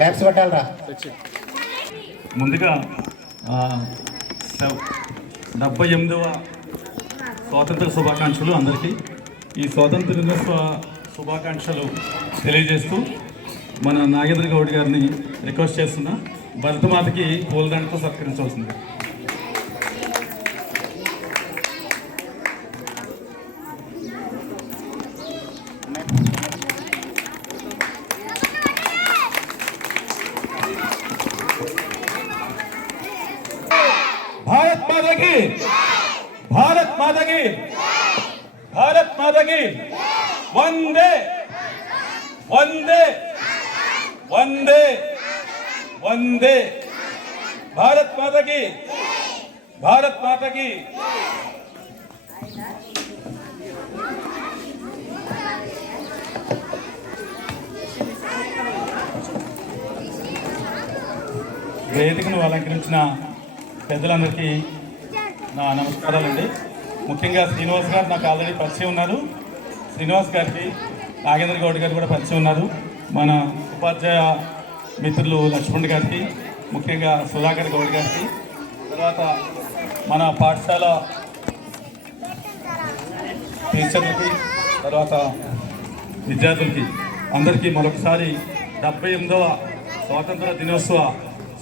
Tax కట్టాలరా. ముందుగా 78వ స్వాతంత్ర శుభాకాంక్షలు అందరికీ. ఈ స్వాతంత్ర దినోత్సవ శుభాకాంక్షలు తెలియజేస్తూ మన నాగేంద్ర గౌడ్ గారిని రిక్వెస్ట్ చేస్తున్నా, భరతమాతకి పూలదండతో సత్కరించవలసింది. भारत माता की, भारत माता की, भारत माता की, वंदे वंदे वंदे वंदे, भारत माता की, भारत माता की. వేదికను అలంకరించిన పెద్దలందరికీ నా నమస్కారాలండి. ముఖ్యంగా శ్రీనివాస్ గారు నాకు ఆల్రెడీ పరిచయం ఉన్నారు. శ్రీనివాస్ గారికి నాగేంద్ర గౌడ్ గారు కూడా పరిచయం ఉన్నారు. మన ఉపాధ్యాయ మిత్రులు లక్ష్మణ్ గారికి, ముఖ్యంగా సుధాకర్ గౌడ్ గారికి, తర్వాత మన పాఠశాల టీచర్లకి, తర్వాత విద్యార్థులకి అందరికీ మరొకసారి 78వ స్వాతంత్ర దినోత్సవ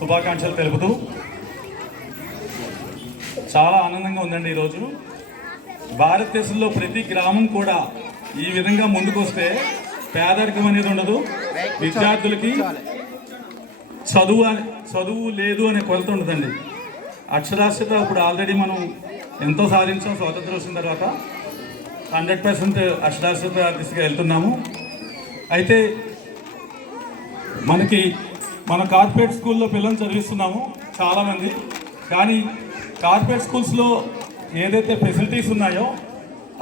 శుభాకాంక్షలు తెలుపుతూ చాలా ఆనందంగా ఉందండి. ఈరోజు భారతదేశంలో ప్రతి గ్రామం కూడా ఈ విధంగా ముందుకొస్తే పేదరికం అనేది ఉండదు. విద్యార్థులకి చదువు లేదు అనే కొరత ఉండదండి. అక్షరాస్యత ఇప్పుడు ఆల్రెడీ మనం ఎంతో సాధించాం. స్వాతంత్రం వచ్చిన తర్వాత 100% అక్షరాస్యత దిశగా వెళ్తున్నాము. అయితే మన కార్పొరేట్ స్కూల్లో పిల్లల్ని చదివిస్తున్నాము చాలామంది. కానీ కార్పొరేట్ స్కూల్స్లో ఏదైతే ఫెసిలిటీస్ ఉన్నాయో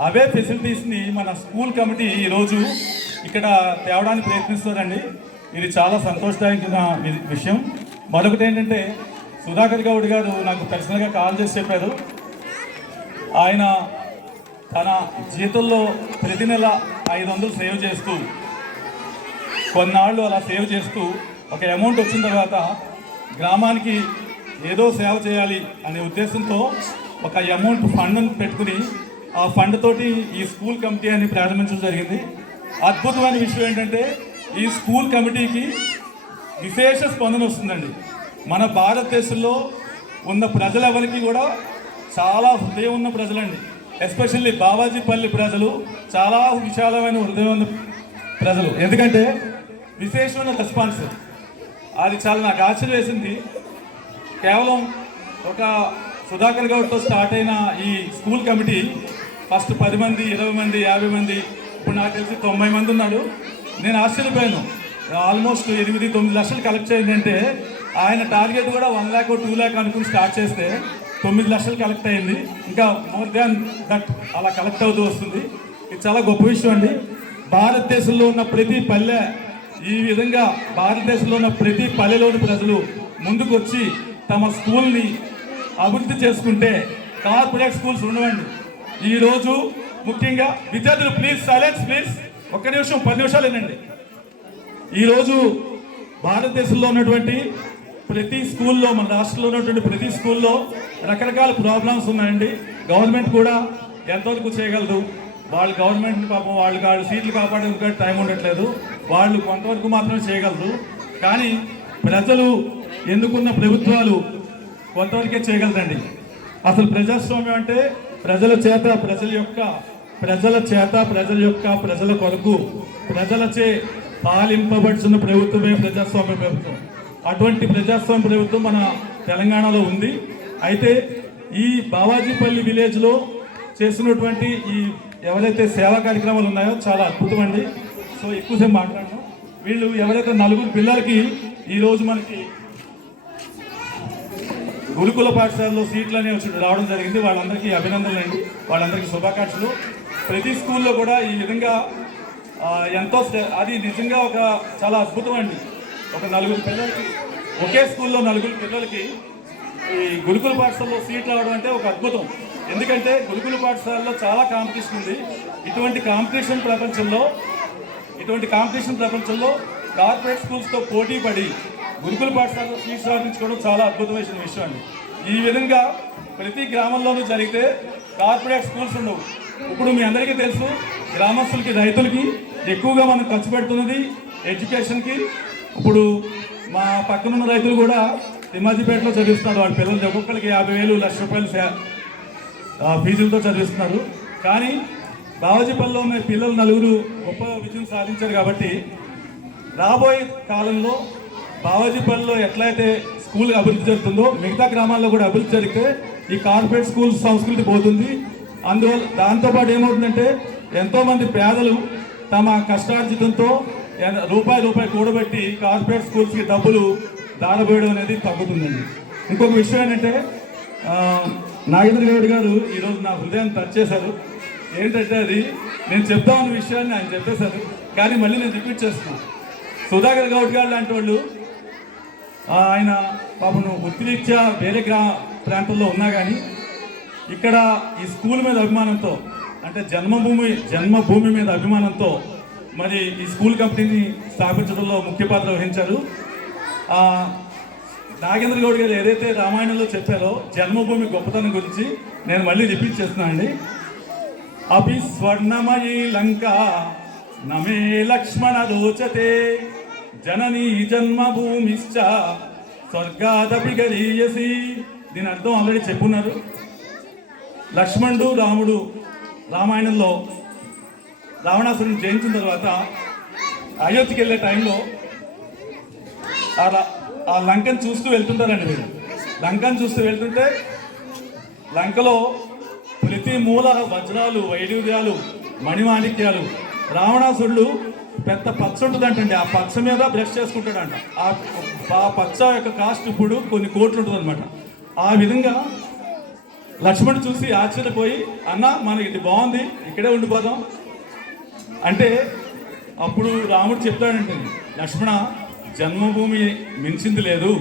అవే ఫెసిలిటీస్ని మన స్కూల్ కమిటీ ఈరోజు ఇక్కడ తేవడానికి ప్రయత్నిస్తారండి. ఇది చాలా సంతోషదాయకమైన విషయం. మరొకటి ఏంటంటే, సుధాకర్ గౌడ్ గారు నాకు పర్సనల్గా కాల్ చేసి చెప్పారు, ఆయన తన జీతంలో ప్రతి నెల 500 సేవ్ చేస్తూ, కొన్నాళ్ళు అలా సేవ్ చేస్తూ ఒక అమౌంట్ వచ్చిన తర్వాత గ్రామానికి ఏదో సేవ చేయాలి అనే ఉద్దేశంతో ఒక అమౌంట్ ఫండ్ పెట్టుకుని ఆ ఫండ్ తోటి ఈ స్కూల్ కమిటీ అని ప్రారంభించడం జరిగింది. అద్భుతమైన విషయం ఏంటంటే, ఈ స్కూల్ కమిటీకి విశేష స్పందన వస్తుందండి. మన భారతదేశంలో ఉన్న ప్రజలెవరికి కూడా చాలా హృదయం ఉన్న ప్రజలండి. ఎస్పెషల్లీ బావాజీపల్లి ప్రజలు చాలా విశాలమైన హృదయం ఉన్న ప్రజలు. ఎందుకంటే విశేషమైన రెస్పాన్స్, అది చాలా నాకు ఆశ్చర్యం వేసింది. కేవలం ఒక సుధాకర్ గౌడ్తో స్టార్ట్ అయిన ఈ స్కూల్ కమిటీ ఫస్ట్ 10 మంది, 20 మంది, 50 మంది, ఇప్పుడు నాకు తెలిసి 90 మంది ఉన్నారు. నేను ఆశ్చర్యపోయాను. ఆల్మోస్ట్ 8-9 లక్షలు కలెక్ట్ చేయండి. ఆయన టార్గెట్ కూడా 1 lakh 2 lakh అనుకుని స్టార్ట్ చేస్తే 9 లక్షలు కలెక్ట్ అయింది. ఇంకా మోర్ దాన్ దట్ అలా కలెక్ట్ అవుతూ వస్తుంది. ఇది చాలా గొప్ప విషయం అండి. భారతదేశంలో ఉన్న ప్రతి పల్లె ఈ విధంగా, భారతదేశంలో ఉన్న ప్రతి పల్లెలోని ప్రజలు ముందుకు వచ్చి తమ స్కూల్ని అభివృద్ధి చేసుకుంటే కార్పొరేట్ స్కూల్స్ ఉండవండి. ఈరోజు ముఖ్యంగా విద్యార్థులు ప్లీజ్ సైలెన్స్ ప్లీజ్, 1 నిమిషం 10 నిమిషాలు వినండి. ఈరోజు భారతదేశంలో ఉన్నటువంటి ప్రతి స్కూల్లో, మన రాష్ట్రంలో ఉన్నటువంటి ప్రతి స్కూల్లో రకరకాల ప్రాబ్లమ్స్ ఉన్నాయండి. గవర్నమెంట్ కూడా ఎంతవరకు చేయగలదు. వాళ్ళు గవర్నమెంట్ పాపం వాళ్ళు సీట్లు కాపాడడానికి టైం ఉండట్లేదు. వాళ్ళు కొంతవరకు మాత్రమే చేయగలరు. కానీ ప్రజలు ఎన్నుకున్న ప్రభుత్వాలు కొంతవరకే చేయగలరండి. అసలు ప్రజాస్వామ్యం అంటే ప్రజల చేత, ప్రజల కొరకు, ప్రజలచే పాలింపబడుతున్న ప్రభుత్వమే ప్రజాస్వామ్య ప్రభుత్వం. అటువంటి ప్రజాస్వామ్య ప్రభుత్వం మన తెలంగాణలో ఉంది. అయితే ఈ బావాజీపల్లి విలేజ్లో చేస్తున్నటువంటి ఈ ఎవరైతే సేవా కార్యక్రమాలు ఉన్నాయో చాలా అద్భుతం అండి. సో ఎక్కువసేపు మాట్లాడను. వీళ్ళు ఎవరైతే 4 పిల్లలకి ఈరోజు మనకి గురుకుల పాఠశాలలో సీట్లు అనేవి రావడం జరిగింది. వాళ్ళందరికీ అభినందనలు అండి, వాళ్ళందరికీ శుభాకాంక్షలు. ప్రతి స్కూల్లో కూడా ఈ విధంగా ఎంతో, అది నిజంగా ఒక చాలా అద్భుతం అండి. ఒక 4 పిల్లలకి, ఒకే స్కూల్లో 4 పిల్లలకి ఈ గురుకుల పాఠశాలలో సీట్లు రావడం అంటే ఒక అద్భుతం. ఎందుకంటే గురుకుల పాఠశాలలో చాలా కాంపిటీషన్ ఉంది. ఇటువంటి కాంపిటీషన్ ప్రపంచంలో కార్పొరేట్ స్కూల్స్తో పోటీ పడి గురుకుల పాఠశాలలో సీట్ సాధించుకోవడం చాలా అద్భుతమైన విషయం అండి. ఈ విధంగా ప్రతి గ్రామంలోనూ జరిగితే కార్పొరేట్ స్కూల్స్ ఉండవు. ఇప్పుడు మీ అందరికీ తెలుసు, గ్రామస్తులకి రైతులకి ఎక్కువగా మనం ఖర్చు పెడుతున్నది ఎడ్యుకేషన్కి. ఇప్పుడు మా పక్కనున్న రైతులు కూడా తిమ్మాజిపేటలో చదివిస్తున్నారు. వాళ్ళ పిల్లలు ఒక్కొక్కరికి 50,000 లక్ష రూపాయలు ఫీజులతో చదివిస్తున్నారు. కానీ బావాజీపల్లిలో ఉన్న పిల్లలు నలుగురు గొప్ప విజయం సాధించారు. కాబట్టి రాబోయే కాలంలో బావాజీపల్లిలో ఎట్లయితే స్కూల్ అభివృద్ధి జరుగుతుందో మిగతా గ్రామాల్లో కూడా అభివృద్ధి జరిగితే ఈ కార్పొరేట్ స్కూల్ సంస్కృతి పోతుంది. అందువల్ల దాంతోపాటు ఏమవుతుందంటే ఎంతోమంది పేదలు తమ కష్టార్జితంతో రూపాయి కూడబెట్టి కార్పొరేట్ స్కూల్స్కి డబ్బులు దారబోయడం అనేది తగ్గుతుందండి. ఇంకొక విషయం ఏంటంటే నాగేంద్ర గౌడ్ గారు ఈరోజు నా హృదయం టచ్ చేశారు. ఏంటంటే అది నేను చెప్తామన్న విషయాన్ని ఆయన చెప్పేశారు, కానీ మళ్ళీ నేను రిపీట్ చేస్తున్నాను. సుధాకర్ గౌడ్ గారు లాంటి వాళ్ళు ఆయన పాపను వృత్తిరీత్యా వేరే ప్రాంతంలో ఉన్నా కానీ ఇక్కడ ఈ స్కూల్ మీద అభిమానంతో, అంటే జన్మభూమి మీద అభిమానంతో మరి ఈ స్కూల్ కంపెనీని స్థాపించడంలో ముఖ్య పాత్ర వహించారు. నాగేంద్ర గౌడ్ గారు ఏదైతే రామాయణంలో చెప్పారో జన్మభూమి గొప్పతనం గురించి నేను మళ్ళీ రిపీట్ చేస్తున్నానండి. అభి స్వర్ణమయీ లంక నమే లక్ష్మణ రోచతే జననీ జన్మభూమిశ్చ స్వర్గాదపి గరీయసి. దీని అర్థం ఆల్రెడీ చెప్పున్నారు. లక్ష్మణుడు రాముడు రామాయణంలో రావణాసురుని జయించిన తర్వాత అయోధ్యకి వెళ్ళే టైంలో ఆ లంకను చూస్తూ వెళ్తుంటారండి. వీళ్ళు లంకను చూస్తూ వెళ్తుంటే లంకలో ప్రతి మూల వజ్రాలు, వైడూర్యాలు, మణిమాణిక్యాలు. రావణాసురుడు పెద్ద పచ్చ ఉంటుందంటండి, ఆ పచ్చ మీద బ్రష్ చేసుకుంటాడంట. ఆ పచ్చ యొక్క కాస్ట్ ఇప్పుడు కొన్ని కోట్లు ఉంటుంది అనమాట. ఆ విధంగా లక్ష్మణుడు చూసి ఆశ్చర్యపోయి, అన్న మనకి ఇది బాగుంది, ఇక్కడే ఉండిపోదాం అంటే అప్పుడు రాముడు చెప్తాడంటే, లక్ష్మణ జన్మభూమి మించింది లేదు.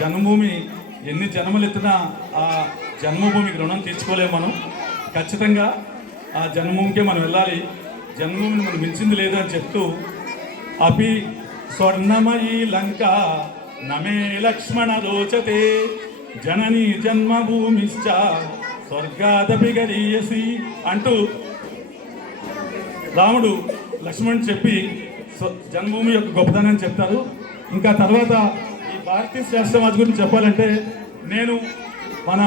జన్మభూమి ఎన్ని జన్మలు ఎత్తినా ఆ జన్మభూమికి రుణం తీర్చుకోలేము మనం. ఖచ్చితంగా ఆ జన్మభూమికే మనం వెళ్ళాలి. జన్మభూమిని మనం మించింది లేదు అని చెప్తూ అపి స్వర్ణమయీ లంక నమే లక్ష్మణ రోచతే జననీ జన్మభూమిశ్చ స్వర్గాదపి గరీయసి అంటూ రాముడు లక్ష్మణుడు చెప్పి జన్మభూమి యొక్క గొప్పతనాన్ని చెప్తారు. ఇంకా తర్వాత ఈ భారతీయ శ్రేష్ఠ సమాజ్ గురించి చెప్పాలంటే, నేను మన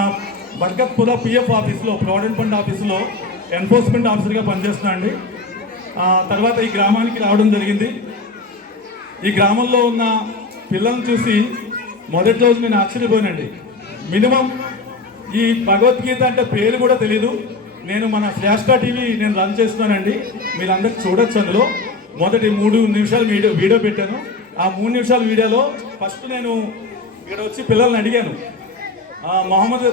బర్కత్పుర పిఎఫ్ ఆఫీస్లో, ప్రావిడెంట్ ఫండ్ ఆఫీసులో ఎన్ఫోర్స్మెంట్ ఆఫీసర్గా పనిచేస్తున్నా అండి. తర్వాత ఈ గ్రామానికి రావడం జరిగింది. ఈ గ్రామంలో ఉన్న పిల్లల్ని చూసి మొదటి రోజు నేను ఆశ్చర్యపోయానండి. మినిమం ఈ భగవద్గీత అంటే పేరు కూడా తెలీదు. నేను మన శ్రేష్ఠ టీవీ నేను రన్ చేస్తున్నానండి, మీరందరూ చూడొచ్చు. అందులో మొదటి 3 నిమిషాలు వీడియో పెట్టాను. ఆ 3 నిమిషాల వీడియోలో ఫస్ట్ నేను ఇక్కడ వచ్చి పిల్లల్ని అడిగాను,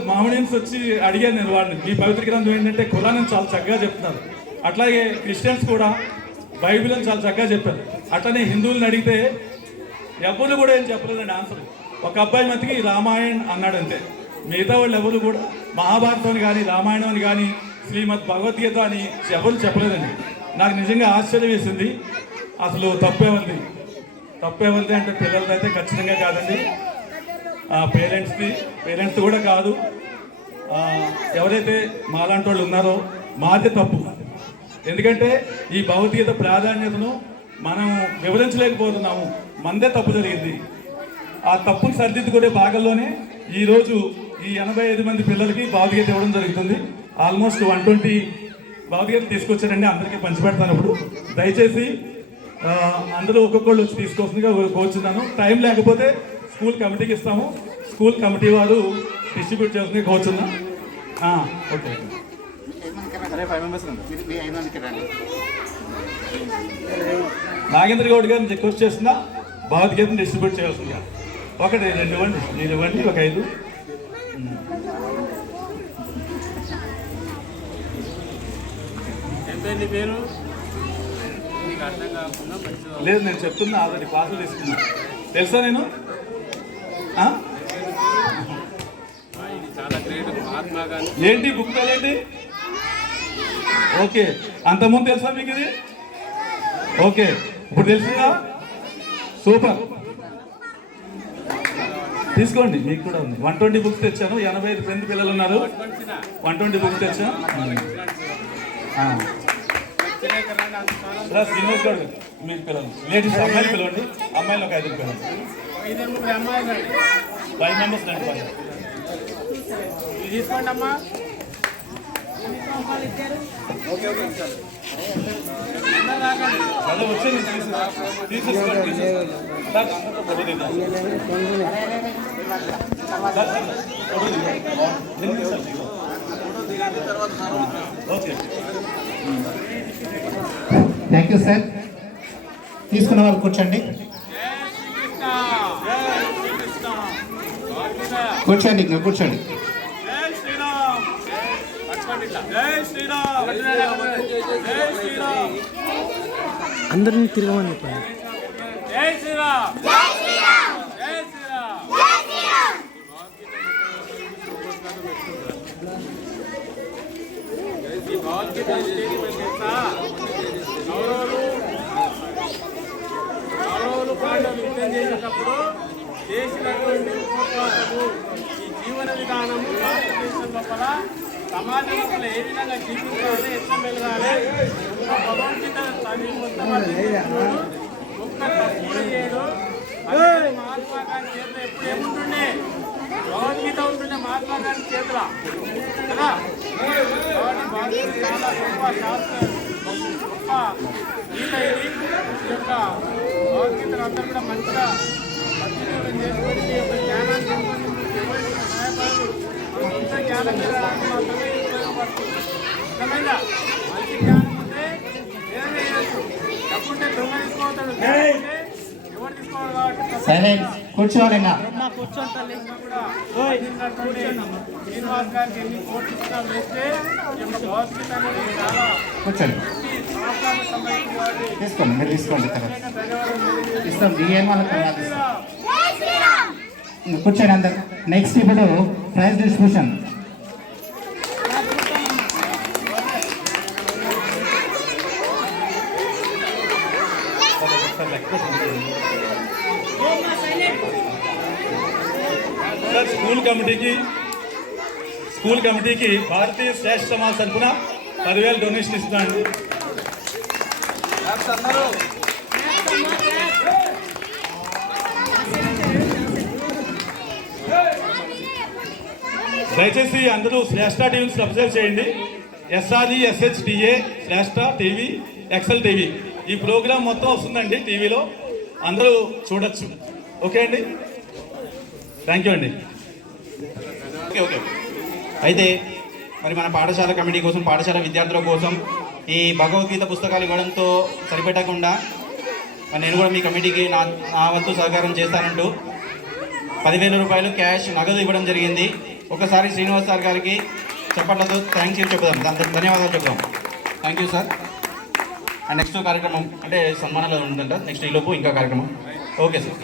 మహమ్మడియన్స్ వచ్చి అడిగాను నేను వాళ్ళని, మీ పవిత్ర గ్రంథం ఏంటంటే ఖురాన్ అని చాలా చక్కగా చెప్తున్నారు. అట్లాగే క్రిస్టియన్స్ కూడా బైబిల్ అని చాలా చక్కగా చెప్పారు. అట్లనే హిందువులను అడిగితే ఎవరు కూడా ఏం చెప్పలేదండి ఆన్సర్. ఒక అబ్బాయి మతికి రామాయణ్ అన్నాడు అంతే. మిగతా వాళ్ళు ఎవరు కూడా మహాభారతం అని కానీ, రామాయణం అని కానీ, శ్రీమద్ భగవద్గీత అని ఎవరు చెప్పలేదండి. నాకు నిజంగా ఆశ్చర్యం వేసింది. అసలు తప్పేవరిది అంటే పిల్లలది అయితే ఖచ్చితంగా కాదండి, పేరెంట్స్ కూడా కాదు. ఎవరైతే మాలాంటి వాళ్ళు ఉన్నారో మాదే తప్పు. ఎందుకంటే ఈ భగవద్గీత ప్రాధాన్యతను మనం వివరించలేకపోతున్నాము, మనదే తప్పు జరిగింది. ఆ తప్పును సరిదిద్దుకునే భాగంలోనే ఈరోజు ఈ 85 మంది పిల్లలకి భగవద్గీత ఇవ్వడం జరుగుతుంది. ఆల్మోస్ట్ 120 భగవద్గీత తీసుకొచ్చారండి, అందరికీ పంచిపెడతాను. ఇప్పుడు దయచేసి అందరూ ఒక్కొక్కళ్ళు వచ్చి తీసుకొస్తుందిగా కోరుచున్నాను. టైం లేకపోతే స్కూల్ కమిటీకి ఇస్తాము, స్కూల్ కమిటీ వారు డిస్ట్రిబ్యూట్ చేస్తుంది కోరుచున్నాం. ఓకే, నాగేంద్ర గౌడ్ గారిని రిక్వెస్ట్ చేస్తున్నా భగవద్గీతను డిస్ట్రిబ్యూట్ చేయాల్సిందిగా. 1, 2 ఇవ్వండి, మీరు ఇవ్వండి, ఒక 5. పేరు లేదు నేను చెప్తున్నా, ఆల్రెడీ క్లాసులు తీసుకున్నా. తెలుసా నేను చాలా గ్రేట్ మహాత్మా గాంధీ ఏంటి బుక్ ఏంటి? ఓకే, అంతకుముందు తెలుసా మీకు ఇది? ఓకే, ఇప్పుడు తెలుసుగా. సూపర్. తీసుకోండి, మీకు కూడా ఉంది. 120 బుక్స్ తెచ్చాను. 85 మంది పిల్లలు ఉన్నారు. 120 బుక్స్ తెచ్చాను. శ్రీనివాస్ గారు మీకు పిల్లలు, లేడీస్ అమ్మాయిలు పిలవండి. అమ్మాయిలు ఒక 5 పిల్లలు, 5 మెంబర్స్ రండి. తీసుకోండి అమ్మా. అదే వచ్చి తీసేసుకోండి. Okay, thank you sir. తీసుకున్న వాళ్ళు కూర్చోండి, కూర్చోండి, ఇంకా కూర్చోండి. అందరినీ తిరగమని చెప్పండి. జై శ్రీరామ్, జై శ్రీరామ్, జై శ్రీరామ్, జై శ్రీరామ్. ఈ భగవద్గీత కౌరవులు పాండవులు యుద్ధం చేసేటప్పుడు చేసినటువంటి ఉపవాసము, ఈ జీవన విధానం భారతదేశం లోపల సమాజం లోపల ఏ విధంగా జీవించాలి, ఎట్లా మెలగాలి, భగవద్గీత చదివి మొత్తం ఒక్క తప్పుడు చేయడు. అదే మహాత్మా గాంధీ చేతిలో ఎప్పుడు ఏముంటుండే, భగవద్గీత ఉంటుండే మహాత్మా గాంధీ చేతుల కదా. కాబట్టి భారతదేశం చాలా గొప్ప శాస్త్ర గొప్ప గీత ఇది. ఈ యొక్క భగవద్గీతను అందరూ కూడా మంచిగా పరిశీలన చేసుకొని ఈ యొక్క జ్ఞానాన్ని సంబంధించి ఎవరికి సహాయపడదు, ఇంత జ్ఞానం పెరగడానికి మాత్రమే ఉపయోగపడుతుంది. అర్థమైందా? మంచి జ్ఞానం ఉంటే ఏదైనా చేయొచ్చు. డబ్బుంటే దొంగ తీసుకోవతాడు, ఎవరు తీసుకోవాలి. కాబట్టి సైలెన్స్, కూర్చోవాలి. శ్రీనివాస్ గారికి ఎన్ని కోట్లు ఇచ్చినా వేస్తే ఈ యొక్క భగవద్గీత అనేది చాలా కూర్చోండి, సంవత్సరాలకు సంబంధించిన వాటి తీసుకోండి, మీరు తీసుకోండి. తర్వాత ధన్యవాదాలు. ఇస్తాం, బియ్యం వాళ్ళకి తర్వాత ఇస్తాం. ఇంకా కూర్చోండి అందరు. నెక్స్ట్ ఇప్పుడు ప్రైజ్ డిస్ట్రిబ్యూషన్. సార్, స్కూల్ కమిటీకి భారతీయ శ్రేష్ఠ సమాజ్ తరఫున 10,000 డొనేషన్ ఇస్తున్నాను. దయచేసి అందరూ శ్రేష్ఠ టీవీని సబ్స్క్రైబ్ చేయండి. SRESHTA శ్రేష్ఠ టీవీ, ఎక్సెల్ టీవీ. ఈ ప్రోగ్రాం మొత్తం వస్తుందండి టీవీలో, అందరూ చూడొచ్చు. ఓకే అండి, థ్యాంక్ యూ అండి. Okay okay. అయితే మరి మన పాఠశాల కమిటీ కోసం, పాఠశాల విద్యార్థుల కోసం ఈ భగవద్గీత పుస్తకాలు ఇవ్వడంతో సరిపెట్టకుండా నేను కూడా మీ కమిటీకి నా వంతు సహకారం చేస్తానంటూ 10,000 రూపాయలు క్యాష్ నగదు ఇవ్వడం జరిగింది. ఒకసారి శ్రీనివాస్ సార్ గారికి చెప్పట్లతో థ్యాంక్ యూ చెప్దాం, ధన్యవాదాలు చెప్దాం. Thank you sir. And next కార్యక్రమం అంటే సన్మానాలు ఉందంట, నెక్స్ట్ ఈలోపు ఇంకా కార్యక్రమం. Okay sir.